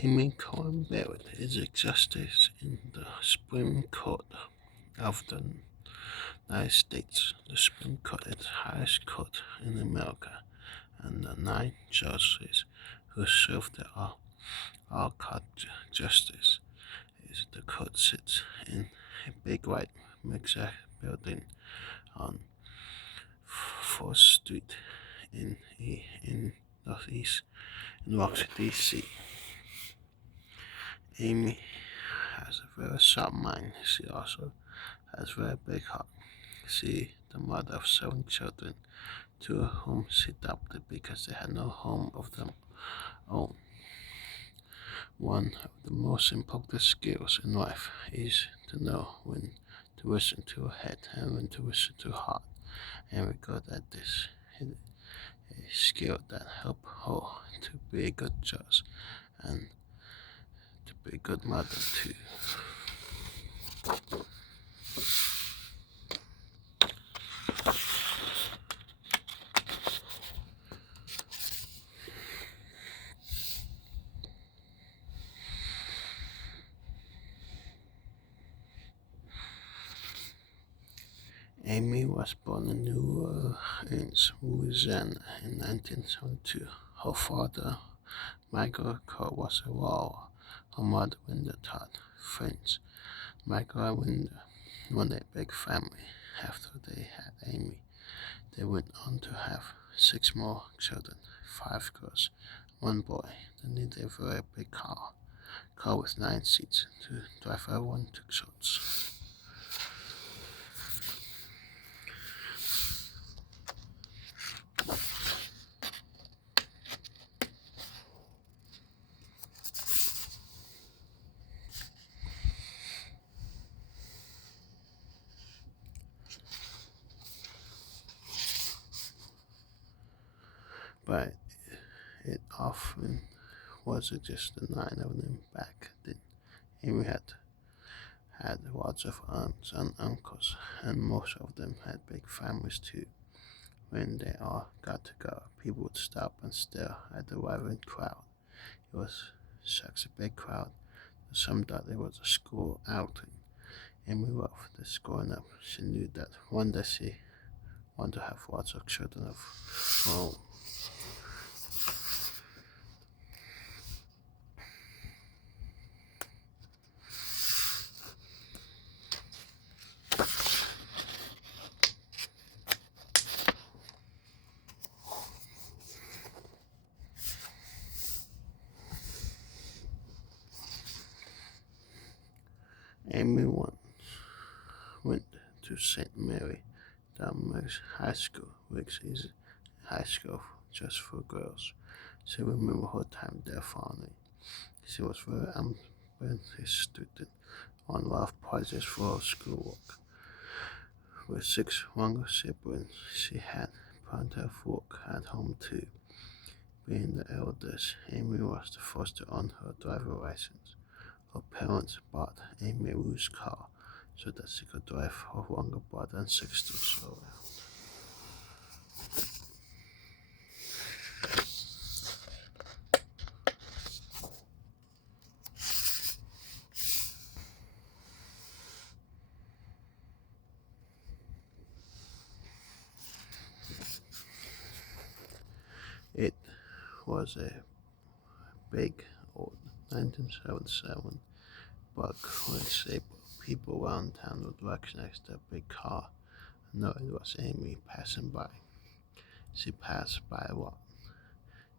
Amy Cohen Barrett is a justice in the Supreme Court of the United States. The Supreme Court is the highest court in America, and the 9 judges who serve there are called justice. The court sits in a big white mixer building on 4th Street in Northeast in Washington, D.C. Amy has a very sharp mind. She also has a very big heart. She, the mother of 7 children, 2 of whom she adopted because they had no home of their own. One of the most important skills in life is to know when to listen to her head and when to listen to her heart. And we're good at this. It's a skill that helps her to be a good judge and to be a good mother too. Amy was born in New Orleans, Louisiana in 1972. Her father, Michael Cole, was a lawyer. Her mother, Linda, taught French. Michael and Linda were a big family. After they had Amy, they went on to have 6 more children, 5 girls, 1 boy. They needed a very big car with 9 seats to drive everyone to church. But it often wasn't just the 9 of them back then. Amy had lots of aunts and uncles, and most of them had big families too. When they all got together, people would stop and stare at the vibrant crowd. It was such a big crowd that some thought it was a school outing. Amy loved this growing up. She knew that one day she wanted to have lots of children of her own. Amy once went to St. Mary Dalmas High School, which is a high school just for girls. She remembered her time there fondly. She was very ambitious student on a lot of projects for her schoolwork. With 6 younger siblings, she had plenty of work at home too. Being the eldest, Amy was the first to earn her driver's license. Her parents bought Amy a used car so that she could drive her younger brother and sisters around. It was a big old 1977 bug when people around town would recognize the big car and know it was Amy passing by. She passed by a lot.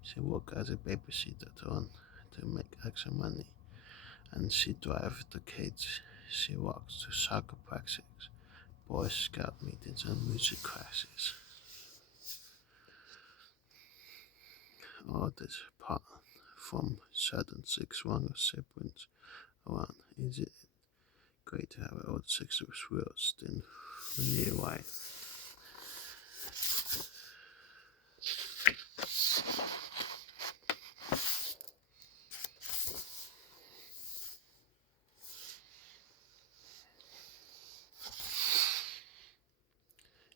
She worked as a babysitter to make extra money, and she drove the kids. She walked to soccer practices, Boy Scout meetings, and music classes. All this apart from certain 6 younger siblings around. Is it great to have an older sister with wheels than when you're white?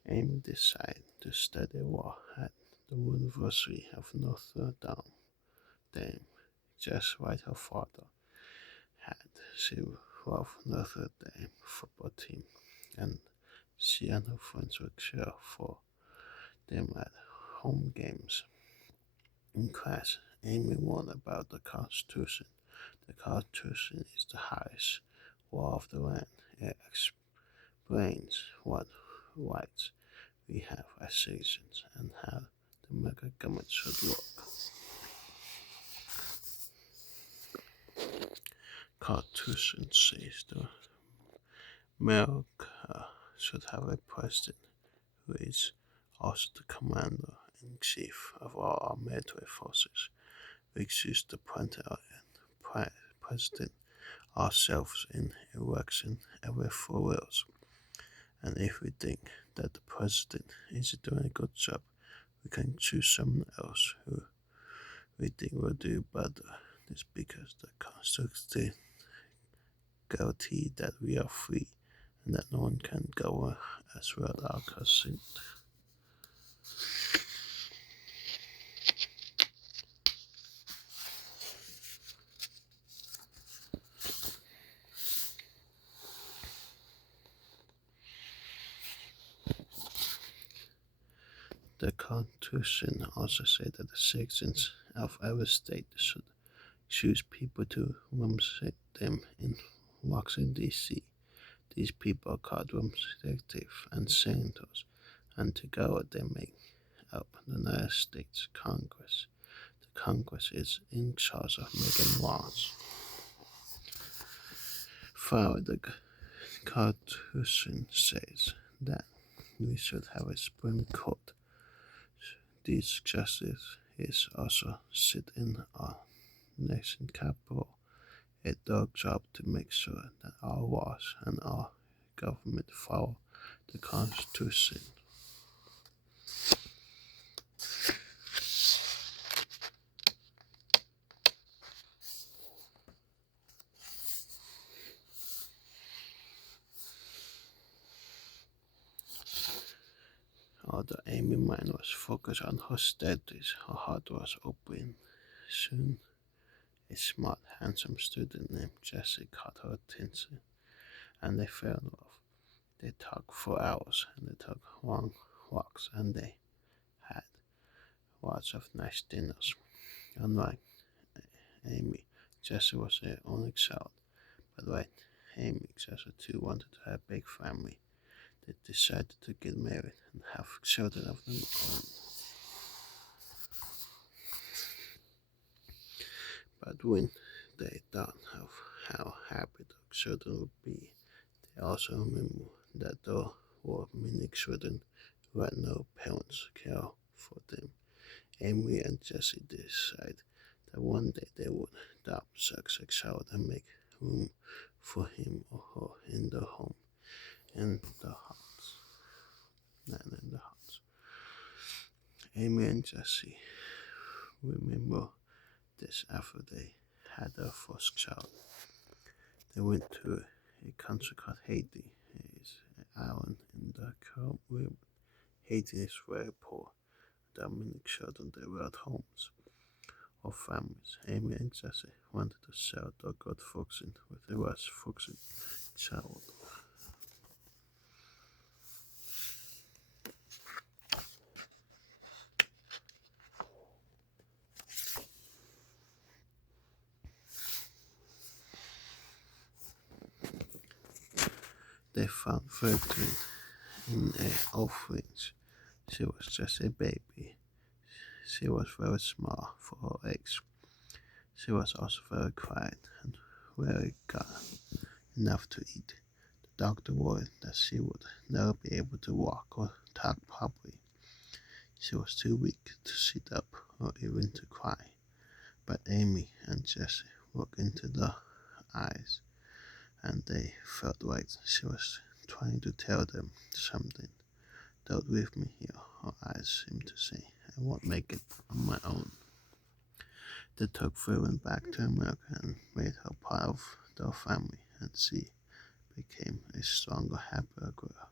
Amy decided to study law at the University of Notre Dame. just like her father had. She loved Notre Dame football team, and she and her friends would cheer for them at home games. In class, Amy warned about the Constitution. The Constitution is the highest law of the land. It explains what rights we have as citizens and how the American government should work. Constitution says the America should have a president who is also the commander-in-chief of all our military forces. We choose the president ourselves in election every 4 years. And if we think that the president is doing a good job, we can choose someone else who we think will do better. This because the Constitution guarantees that we are free and that no one can go as well our consent. The Constitution also said that the citizens of every state should choose people to represent them in Washington, D.C. These people are called representatives and senators, and together they make up the United States Congress. The Congress is in charge of making laws. Finally, the Constitution says that we should have a Supreme Court. These justices also sit in our nation capital, a dog job to make sure that our laws and our government follow the Constitution. Although Amy's mind was focused on her studies, her heart was open. Soon, a smart, handsome student named Jesse caught her attention, and they fell in love. They talked for hours, and they took long walks, and they had lots of nice dinners. Unlike Amy, Jesse was their only child, but like Amy, Jesse too wanted to have a big family. They decided to get married and have children of their own. But when they thought of how happy the children would be, they also remembered that there were many children who had no parents to care for them. Amy and Jesse decided that one day they would adopt such a child and make room for him or her in their home, in the house. And in the house. Amy and Jesse remember this after they had their first child. They went to a country called Haiti. It's an island in the Caribbean. Haiti is very poor. There are many children there without homes or families. Amy and Jesse wanted to share their good fortune with a less fortunate child. They found Virgin in an orphanage. She was just a baby. She was very small for her age. She was also very quiet and very got enough to eat. The doctor worried that she would never be able to walk or talk properly. She was too weak to sit up or even to cry. But Amy and Jesse looked into their eyes, and they felt like she was trying to tell them something. Don't leave me here, her eyes seemed to say. I won't make it on my own. They took Vivian back to America and made her part of their family, and she became a stronger, happier girl.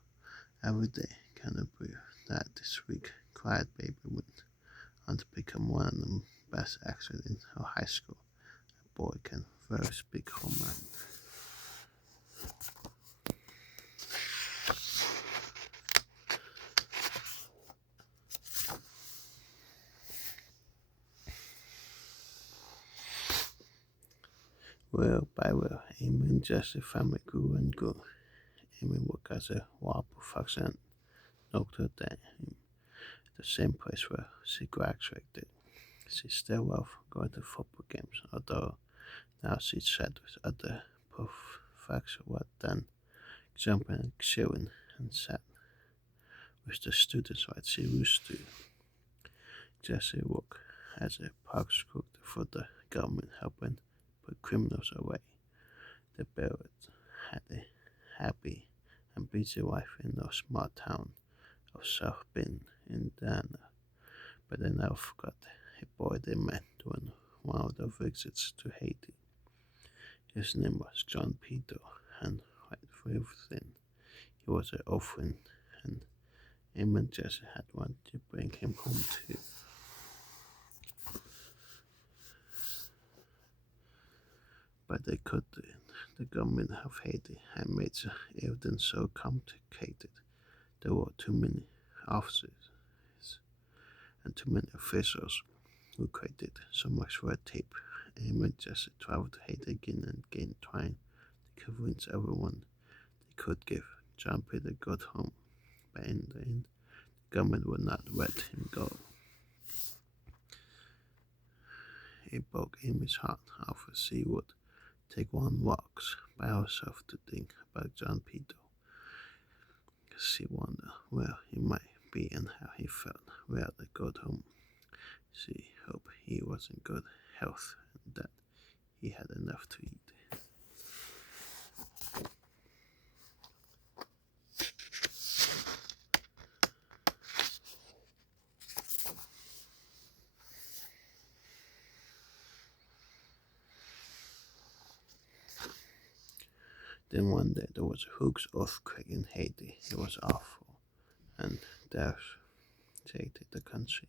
Every day, can I believe that this week, quiet baby went on to become one of the best actors in her high school, boy can very speak her mind. Well by well, Amy and Jesse's family grew and grew. Amy worked as a war professor and doctor at the same place where she graduated. She still loved going to football games, although now she sat with other professors rather than jumping and cheering and sat with the students like she used to. Jesse worked as a prosecutor for the government, helping put criminals away. The Barrett had a happy and busy life in the small town of South Bend, Indiana, but they never forgot a boy they met during one of their visits to Haiti. His name was John Peter, and right for everything, he was an orphan, and Em and Jesse had wanted to bring him home too. But they couldn't. The government of Haiti had made the evidence so complicated. There were too many officers and too many officials who created so much red tape. Em and Jesse traveled to Haiti again and again, trying to convince everyone they could give John Peter a good home. But in the end, the government would not let him go. It broke Amy's heart after she would take one walks by herself to think about John Peter. She wondered where he might be and how he felt without a good home. She hoped he was in good health and that he had enough to eat. Then one day there was a huge earthquake in Haiti. It was awful, and devastated the country.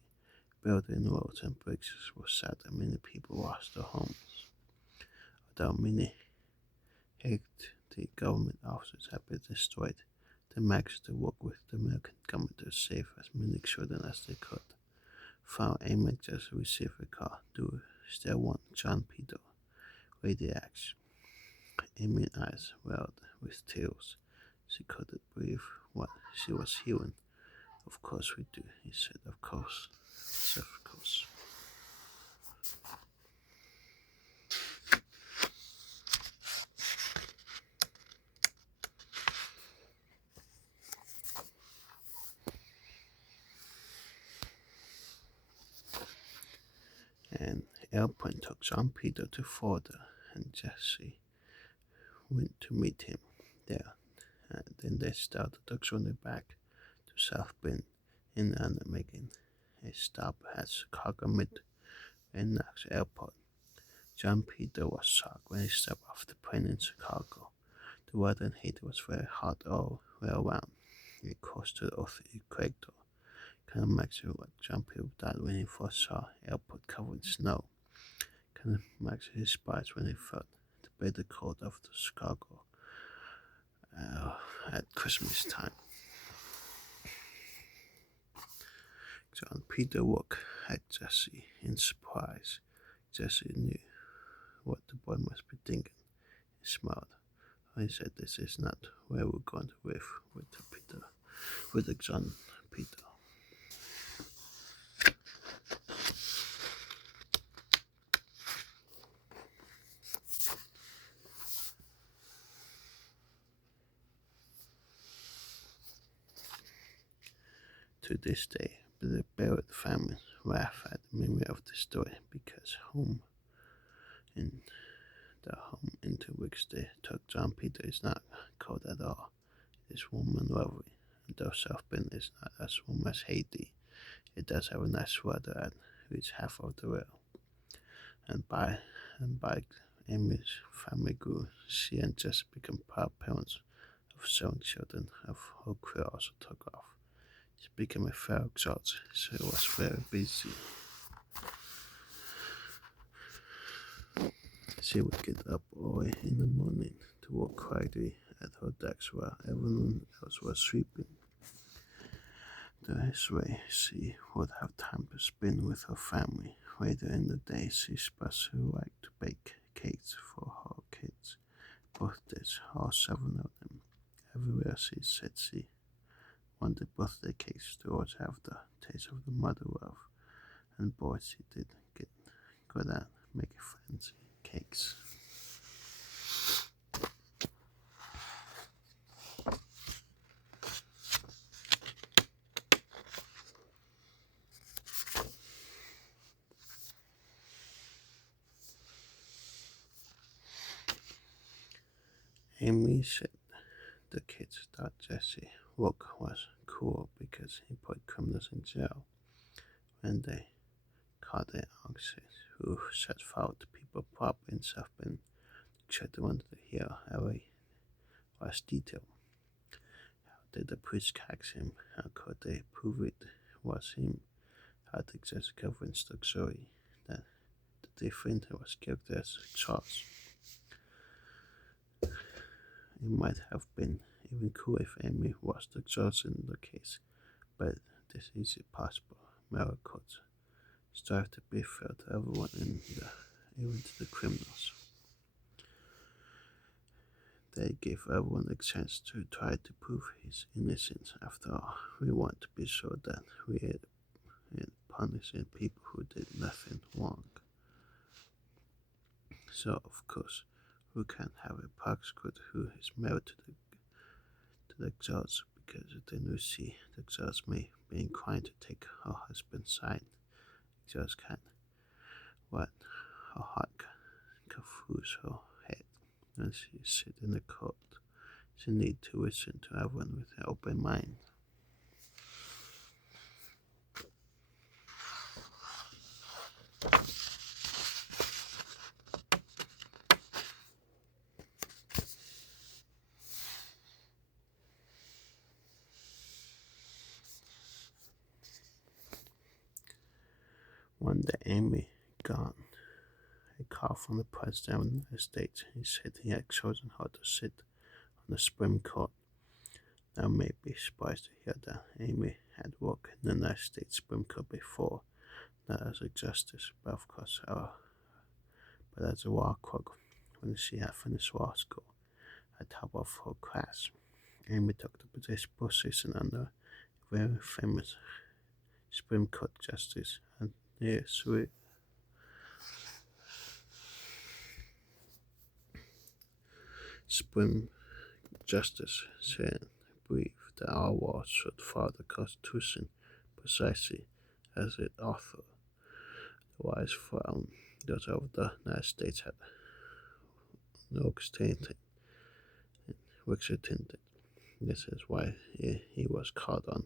Building roads and bridges were set, and many people lost their homes. Although many Haiti government offices had been destroyed, they managed to work with the American government to save as many children as they could. Found Amy just received a call. Do you still want John Peter? Lady asked. Amy's eyes welled with tears. She couldn't believe what she was hearing. Of course we do, he said. Of course. Yes, of course. And airplane took John Peter to Florida, and Jesse went to meet him there. Then they started the journey back to South Bend, Indiana, making a stop at Chicago Knox Airport. John Peter was shocked when he stepped off the plane in Chicago. The weather in Haiti was very hot all the way around. It close to the Earth equator. Can imagine what John Peter thought when he first saw the airport covered in snow. Can imagine his surprise when he felt the bitter cold of the Chicago at Christmas time. John Peter looked at Jesse in surprise. Jesse knew what the boy must be thinking. He smiled. He said, "This is not where we're going to live with the John Peter." To this day, the Barrett family laugh at the memory of the story because the home into which they took John Peter is not cold at all. It is warm and lovely, and though South Bend is not as warm as Haiti, it does have a nice weather at least half of the year. And by Amy's family grew, she and Jesse became proud parents of 7 children. Of her career also took off. She became a fair judge, so it was very busy. She would get up early in the morning to work quietly at her desk while everyone else was sleeping. This way, she would have time to spend with her family. Later in the day, she especially liked to bake cakes for her kids' birthdays, all 7 of them. Everywhere she said she wanted birthday cakes to always have the taste of the mother love, and boy, she did get good at making fancy cakes. Amy said the kids thought Jesse's work was cool because he put criminals in jail when they caught the officers who set fire to people property and stuff, and children wanted to hear every last detail. How did the police catch him? How could they prove it was him? How did Jesse convince the jury that the defendant was guilty as charged? It might have been even cool if Amy was the judge in the case, but this isn't possible. Mary could strive to be fair to everyone, even to the criminals. They gave everyone a chance to try to prove his innocence. After all, we want to be sure that we are punishing people who did nothing wrong. So, of course, we can't have a prosecutor who is married to the judge because they knew the judge may be inclined to take her husband's side. The judge can't let her heart confuse her head when she sits in the court. She needs to listen to everyone with an open mind. One day, Amy got a call from the president of the United States. He said he had chosen her to sit on the Supreme Court. Now, you may be surprised to hear that Amy had worked in the United States Supreme Court before, not as a justice, but of course, but as a law clerk when she had finished law school at top of her class. Amy took the position under a very famous Supreme Court justice, and Supreme Justice said believed that our laws should follow the Constitution precisely as it authored. The wise found that of the United States had no extended, which attended. This is why he was called on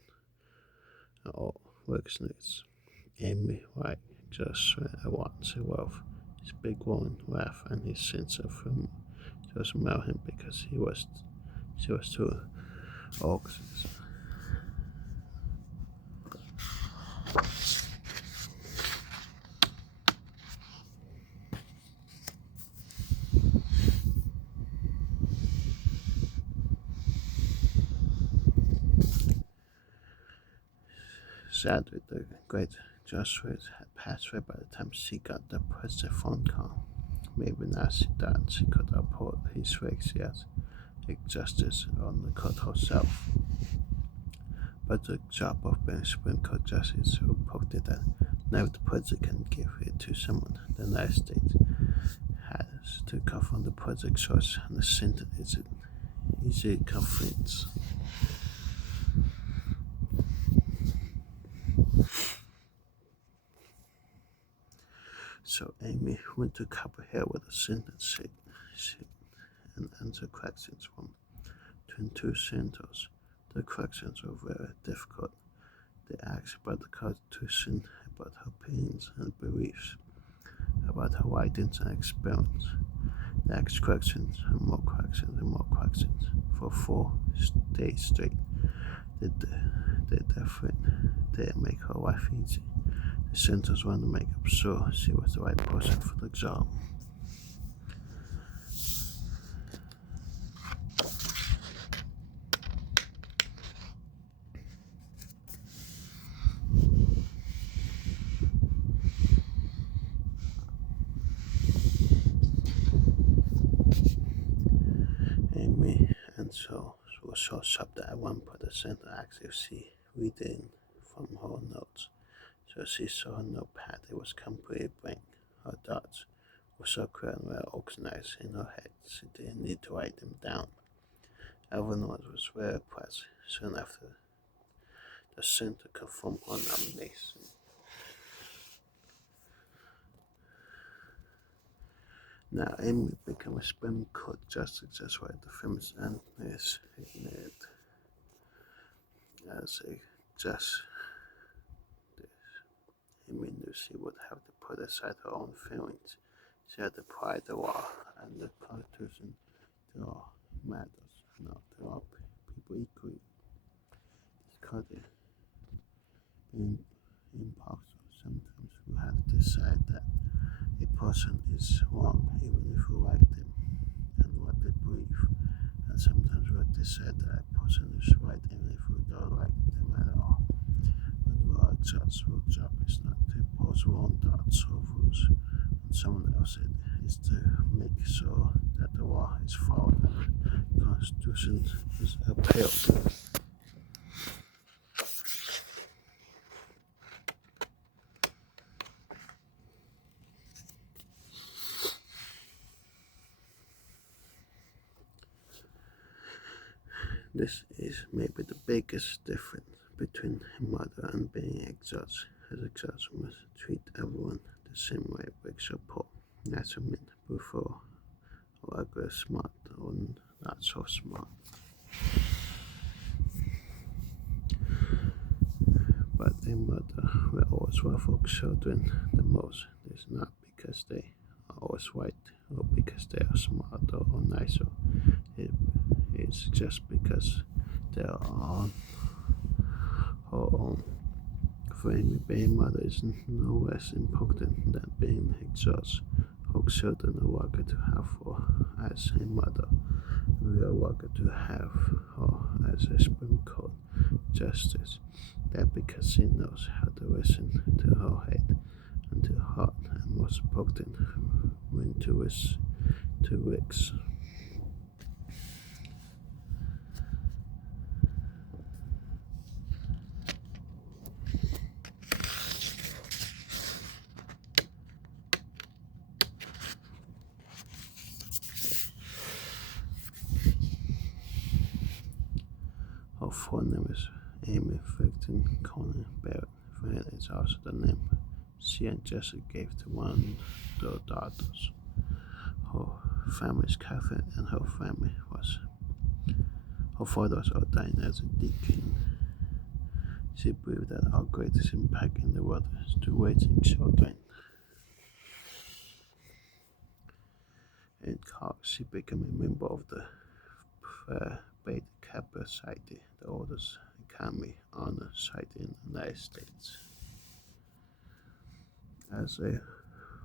all witnesses. Amy White just wants to love his big one laugh and his sense of humor just melt him because she was too old. Sadly, the great Joyce had passed away by the time she got the president's phone call. Maybe now she thought she could uphold his legacy as a justice on the court herself. But the job of being Supreme Court justice reported that now the president can give it to someone. The United States has to come from the president's choice, and the Senate is an easy conference. So Amy went to Copperhead with the Senate seat and answered questions from 22 senators. The questions were very difficult. They asked about the Constitution, about her opinions and beliefs, about her writings and experience. They asked questions and more questions and more questions for 4 days straight. Did their friend dare make her life easy? The senators wanted to make sure she was the right person for the job. was so shocked that at one point the center asked if she reading from her notes. So she saw a notepad. It was completely blank. Her thoughts were so clear and well organized in her head, she didn't need to write them down. Everyone was very impressed. Soon after, the center confirmed her nomination. Now Amy became a Supreme Court justice just like the film's end is ignited as a justice. Amy knew she would have to put aside her own feelings. She had to apply the law and the Constitution to all matters, not to all people equally. Discarded being impartial. Sometimes we have to decide that a person is wrong even if we like them and what they believe. And sometimes we have to decide that a person is right even if we don't like them at all. When we are judged, our job is not to impose our own thoughts or views on someone else. It is to make sure that the law is followed and the Constitution is upheld. This is maybe the biggest difference between a mother and being a judge. As a judge, we must treat everyone the same way, big or poor, not to mean prefer or agree smart or not so smart. But a mother will always love children the most. It's not because they are always right or because they are smarter or nicer. It's just because they are on her own. For Amy, being a mother is no less important than being a judge. Her children are lucky to have her as a mother. We are lucky to have her as a Supreme Court justice. That because she knows how to listen to her head and to her heart, and most important, when to listen to Rick's. Her full name is Amy Victor Coney Barrett. Fran is also the name she and Jesse gave to one of their daughters. Her family is Catholic, and her father was ordained as a deacon. She believed that our greatest impact in the world is to raising children. In college, she became a member of the Beta Kappa Society, the oldest Academy honor society in the United States. As a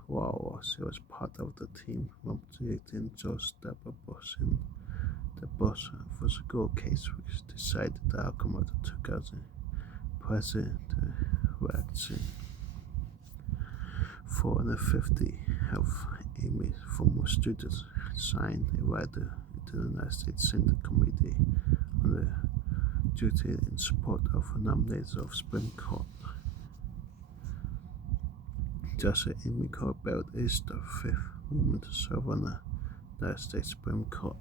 warrior, she was part of the team representing Joyce bus in the bus for the school case, which decided the outcome of the 2000 president election. 450 of Amy's former students signed a letter to the United States Senate Committee on the duty in support of a nomination of Supreme Court. Justice Amy Barrett is the fifth woman to serve on the United States Supreme Court.